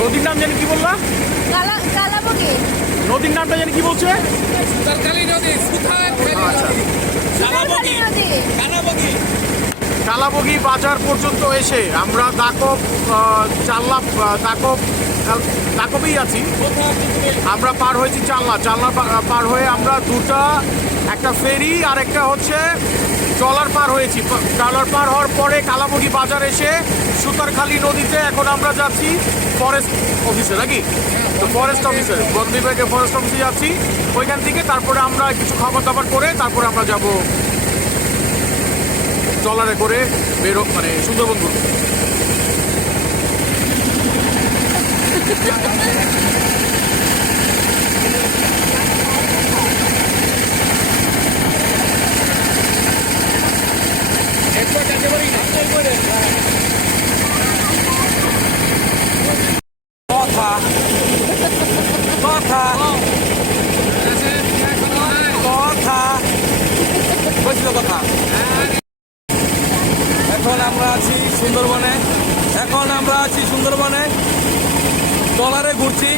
নদীর নাম জানি কি বললাম? কালাবগি। নদীর নামটা জানি কি বলছে? কালাবগি বাজার পর্যন্ত এসে আমরা দাকবেই আছি। আমরা পার হয়েছি চালনা পার হয়ে আমরা একটা ফেরি আর একটা হচ্ছে ট্রলার পার হয়েছি। ট্রলার পার হওয়ার পরে কালাবগি বাজার এসে সুতারখালী নদীতে এখন আমরা যাচ্ছি ফরেস্ট অফিসে, নাকি? তো ফরেস্ট অফিসে, বন বিভাগের ফরেস্ট অফিসে যাচ্ছি। ওইখান থেকে তারপরে আমরা কিছু খাবার দাবার করে তারপরে আমরা যাব ট্রলারে করে মানে সুন্দরবন ঘুরবো। এখন আমরা আছি সুন্দরবনে, ট্রলারে ঘুরছি।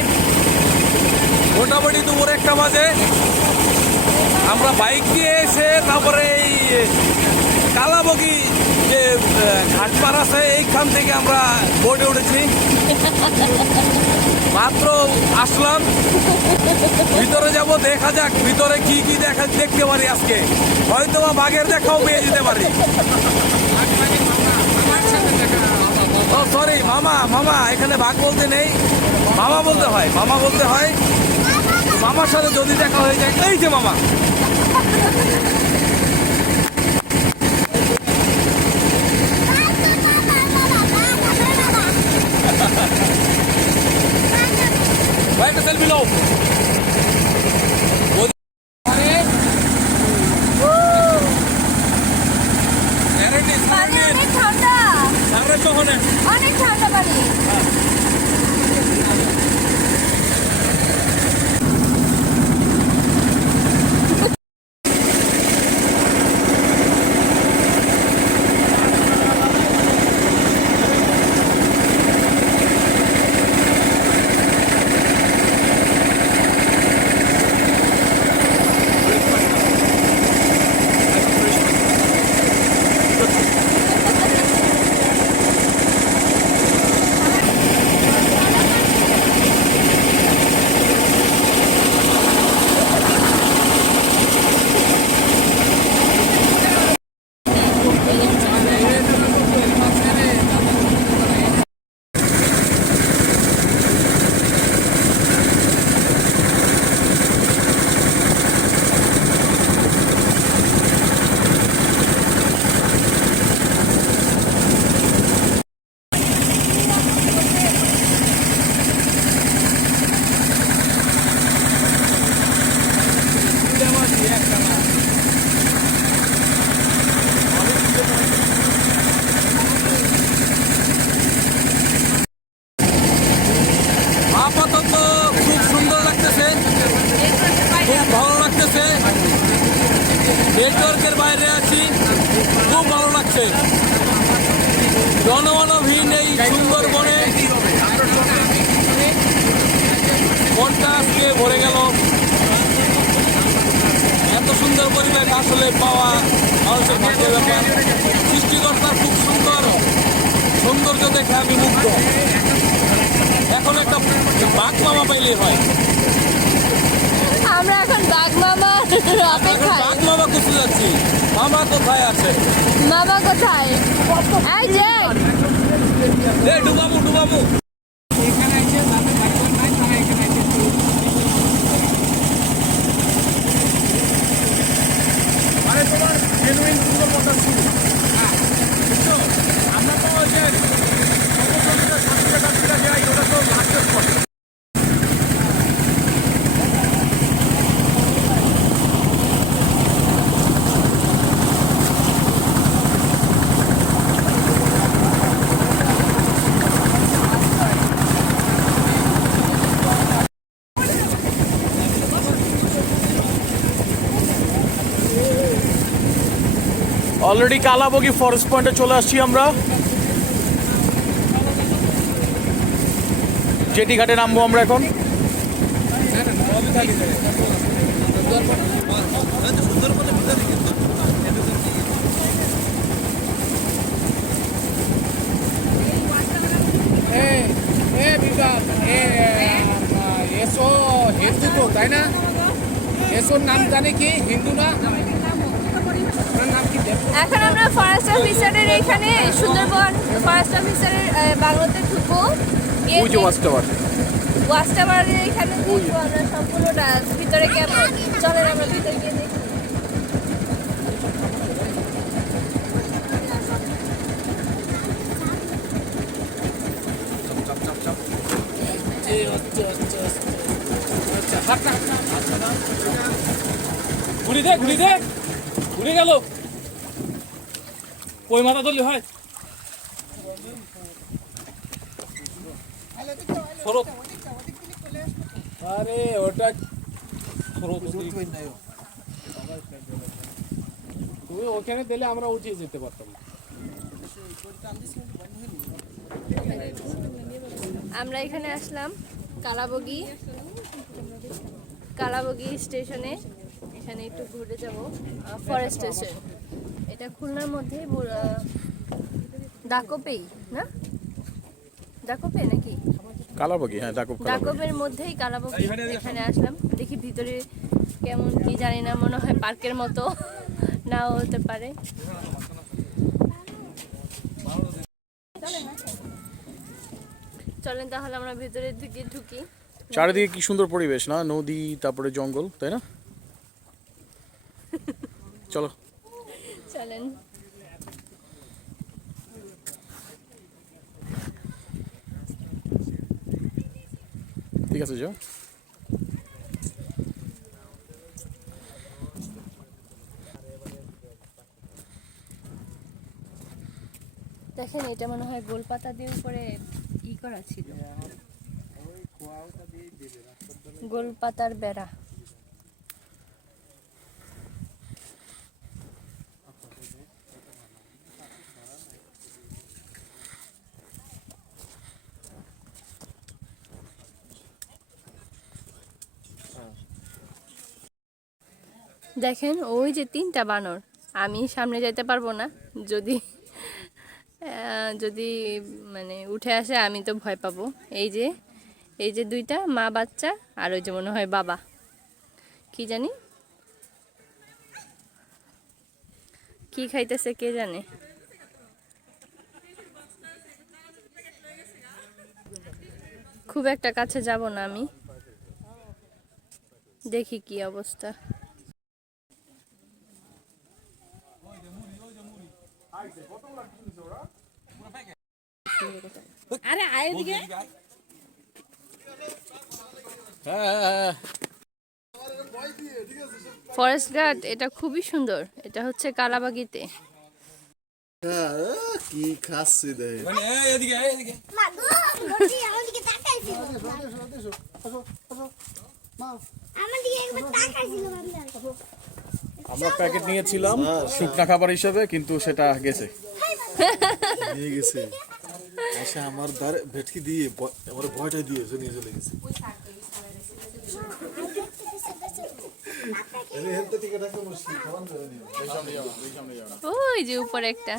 মোটামুটি দুপুর 1টা বাজে। আমরা বাইক দিয়ে এসে তারপরে এই কালাবগি যে ঘাটপাড় আছে এইখান থেকে আমরা বোটে উঠেছি। মাত্র আসলাম, ভিতরে যাব, দেখা যাক ভিতরে কি কি দেখতে পারি আজকে। হয়তো বা বাঘের দেখাও পেয়ে যেতে পারি। ও সরি, মামা এখানে বাঘ বলতে নেই, মামা বলতে হয়। মামার সাথে যদি দেখা হয়ে যায়, এই যে মামা। একটা সেলফি নাও। অনেক ঠান্ডা পানি। নেটওয়ার্কের বাইরে আছি, খুব ভালো লাগছে। জনমানবহীন এই সুন্দরবনে মনটা আজকে ভরে গেল। এত সুন্দর পরিবেশ আসলে পাওয়া মানুষের ভাগ্যের ব্যাপার। সৃষ্টিকর্তার খুব সৌন্দর্য দেখে আমি মুগ্ধ। এখন একটা বাঘ মামা পাইলেই হয়। আমরা এখন বাঘ মামা অপেক্ষায়। বাঘ মামা খুঁজতে যাচ্ছি। মামা কোথায় আছে? মামা কোথায়? এই যে ডুবামু আরে তোমার জেনুইন সুন্দরবনটা শুরু। বুঝছো, আমরা তো ওই যে সাতক্ষীরা যাই, ওটা তো লাস্টের পর। অলরেডি কালাবগি ফরেস্ট পয়েন্টে চলে আসছি আমরা। জেটি ঘাটে নামবো আমরা এখন। এসো হিন্দু তো তাই না? এসোর নাম জানে কি হিন্দু না? ওনার নাম কি? এখন আমরা ফরেস্ট অফিসারের এখানে সুন্দরবন ফরেস্ট অফিসারের বাংলোতে ঢুকবো। ওই যে ওয়াচ টাওয়ার। ওয়াচ টাওয়ারের এখানে দেখবো আমরা সম্পূর্ণটা ভিতরে কেমন। চলেন আমরা ভিতরে গিয়ে দেখি। ঘুরি দে ঘুরে গেল ওই মাথা ধরলে হয়। আরে ওটা তুমি ওখানে দিলে আমরা উঠিয়ে যেতে পারতাম। আমরা এখানে আসলাম কালাবগি স্টেশনে। এখানে একটু ঘুরে যাব ফরেস্ট স্টেশন। এটা খুলনার মধ্যে ডাকোপেই না? ডাকোপে নাকি? কালাবগি, হ্যাঁ ডাকোপের মধ্যেই কালাবগি। এখানে আসলাম, দেখি ভিতরে কেমন কি জানি না, মনে হয় পার্কের মতো, নাও হতে পারে। চলেন তাহলে আমরা ভেতরের দিকে ঢুকি। চারিদিকে কি সুন্দর পরিবেশ না, নদী তারপরে জঙ্গল, তাই না? চলো চলেন। ঠিক আছে যাও। দেখেন এটা মনে হয় গোলপাতা দিয়ে উপরে করা ছিল, গোলপাতার বেড়া। দেখেন ওই যে 3টা বানর। আমি সামনে যাইতে পারবো না, যদি যদি মানে উঠে আসে আমি তো ভয় পাবো। এই যে 2টা মা বাচ্চা, আর ওই যে মনে হয় বাবা, কি জানি কি খাইতেছে কে জানে। খুব একটা কাছে যাব না আমি, দেখি কি অবস্থা। আরে আয় দিকে। ফরেস্ট গার্ড এটা খুবই সুন্দর, এটা হচ্ছে কালাবাগিতে। কি খাচ্ছি দেখ আমরা প্যাকেট নিয়েছিলাম শুকনা খাবার হিসেবে, কিন্তু সেটা গেছে, নিয়ে গেছে আচ্ছা আমার দ্বারে ভেটকি দিয়ে আমার ভয়টা দিয়ে নিয়ে চলে গেছে। ওই যে উপরে একটা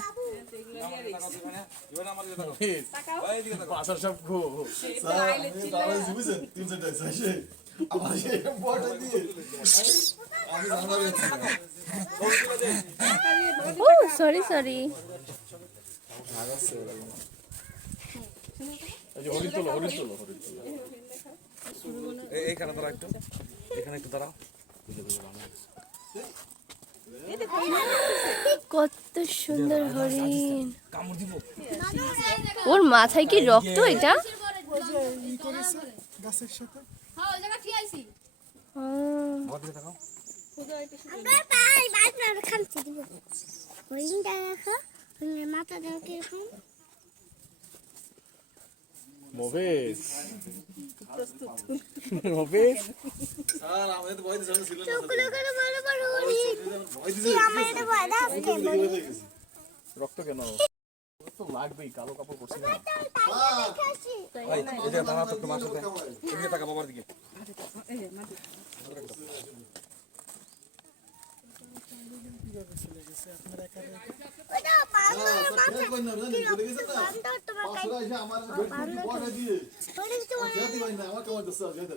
ও সরি সরি। এইখানে দাঁড়া একটু, এখানে একটু দাঁড়াও। কত সুন্দর হরিণ। ওর মাথায় কি রক্ত এটা? মোবেশ মোবেশ রক্ত কেন? লাগবেই, কালো কাপড় পরছি না। এই যে দাঁড়া তো তোমার সাথে এদিকে তাকা বাবার দিকে আমার ভেটকি বয়টা দিয়ে যেতে পারি না, আমার কেমন দিচ্ছে যেতে